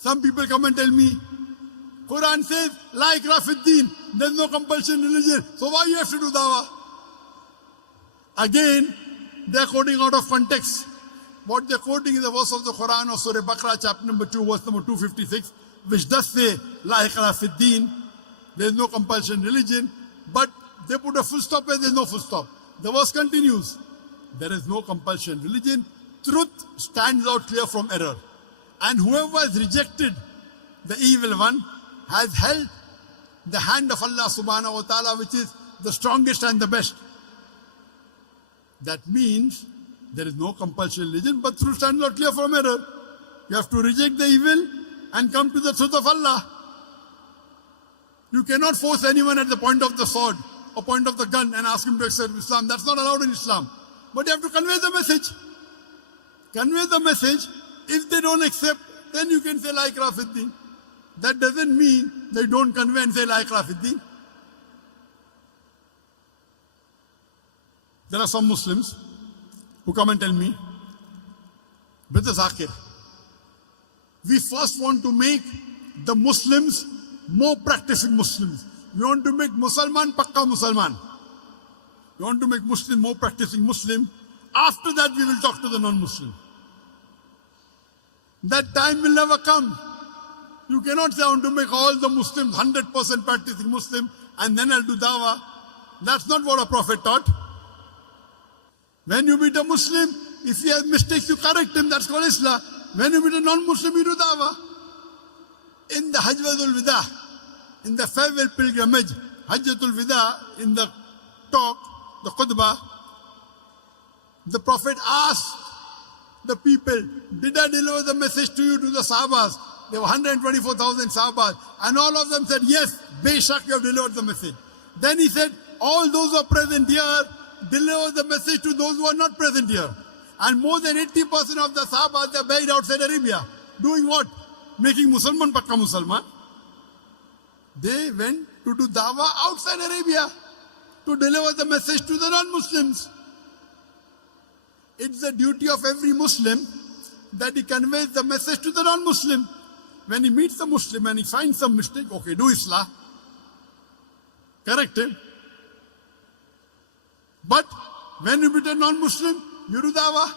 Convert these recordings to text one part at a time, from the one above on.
Some people come and tell me, Quran says, la ikrah fi din, there's no compulsion in religion, so why you have to do dawah? Again, they're quoting out of context. What they're quoting is a verse of the Quran of Surah Baqarah, chapter number 2, verse number 256, which does say, la ikrah fi din, there's no compulsion in religion, but they put a full stop where there's no full stop. The verse continues, there is no compulsion in religion, truth stands out clear from error. And whoever has rejected the evil one has held the hand of Allah subhanahu wa ta'ala, which is the strongest and the best. That means there is no compulsion in religion, but truth stands out clear from error. You have to reject the evil and come to the truth of Allah. You cannot force anyone at the point of the sword or point of the gun and ask him to accept Islam. That's not allowed in Islam. But you have to convey the message. Convey the message. If they don't accept, then you can say la ikrah fi din. That doesn't mean they don't convey and say la ikrah fi din. There are some Muslims who come and tell me, Dr Zakir, we first want to make the Muslims more practicing Muslims. We want to make Musalman Pakka Musalman. We want to make Muslim more practicing Muslim. After that, we will talk to the non-Muslim. That time will never come. You cannot say I want to make all the Muslims 100% practicing Muslim and then I'll do dawah. That's not what a prophet taught. When you meet a Muslim, if he has mistakes, you correct him. That's called Islam. When you meet a non-Muslim, you do dawah. In the Hajjatul Wida, in the farewell pilgrimage, Hajjatul Wida, in the talk, the khutbah, the Prophet asked the people, did I deliver the message to you, to the Sahabas? There were 124,000 Sahabas. And all of them said, yes, Beshak, you have delivered the message. Then he said, all those who are present here, deliver the message to those who are not present here. And more than 80% of the Sahabas are buried outside Arabia. Doing what? Making Musalman Pakka Musalman. They went to do dawah outside Arabia to deliver the message to the non-Muslims. It's the duty of every Muslim that he conveys the message to the non-Muslim. When he meets a Muslim and he finds some mistake, okay, do Islah. Correct him. But when you meet a non-Muslim, you do dawah.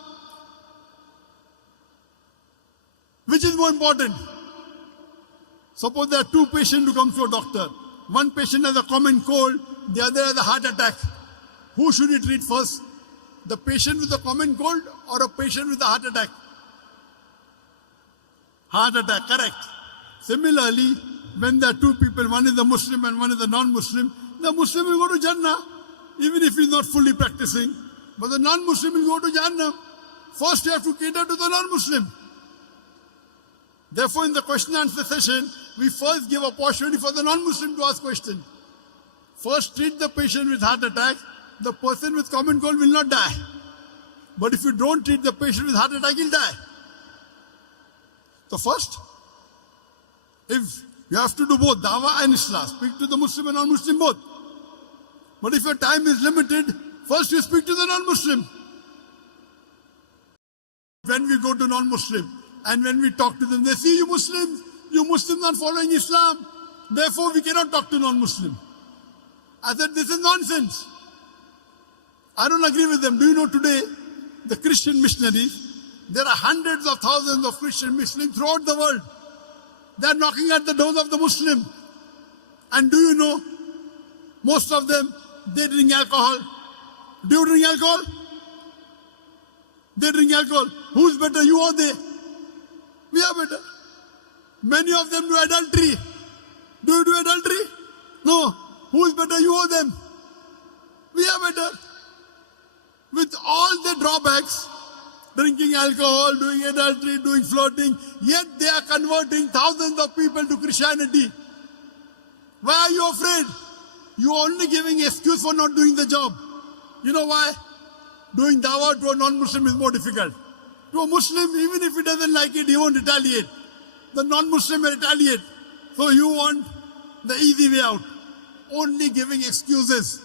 Which is more important? Suppose there are two patients who come to a doctor. One patient has a common cold, the other has a heart attack. Who should he treat first? The patient with a common cold or a patient with a heart attack? Heart attack, correct. Similarly, when there are two people, one is a Muslim and one is a non-Muslim, the Muslim will go to Jannah, even if he's not fully practicing. But the non-Muslim will go to Jannah. First you have to cater to the non-Muslim. Therefore, in the question and answer session, we first give opportunity for the non-Muslim to ask questions. First, treat the patient with heart attack. The person with common cold will not die. But if you don't treat the patient with heart attack, he'll die. So first, if you have to do both, dawah and Islah, speak to the Muslim and non-Muslim both. But if your time is limited, first you speak to the non-Muslim. When we go to non-Muslim, and when we talk to them, they see you Muslims are following Islam. Therefore, we cannot talk to non-Muslim. I said, this is nonsense. I don't agree with them. Do you know today, the Christian missionaries, there are hundreds of thousands of Christian Muslims throughout the world. They are knocking at the doors of the Muslim. And do you know, most of them, they drink alcohol. Do you drink alcohol? They drink alcohol. Who's better, you or they? We are better. Many of them do adultery. Do you do adultery? No. Who is better, you or them? We are better. With all the drawbacks, drinking alcohol, doing adultery, doing flirting, yet they are converting thousands of people to Christianity. Why are you afraid? You are only giving excuse for not doing the job. You know why? Doing dawah to a non-Muslim is more difficult. To a Muslim, even if he doesn't like it, he won't retaliate. The non-Muslim will retaliate. So you want the easy way out. Only giving excuses.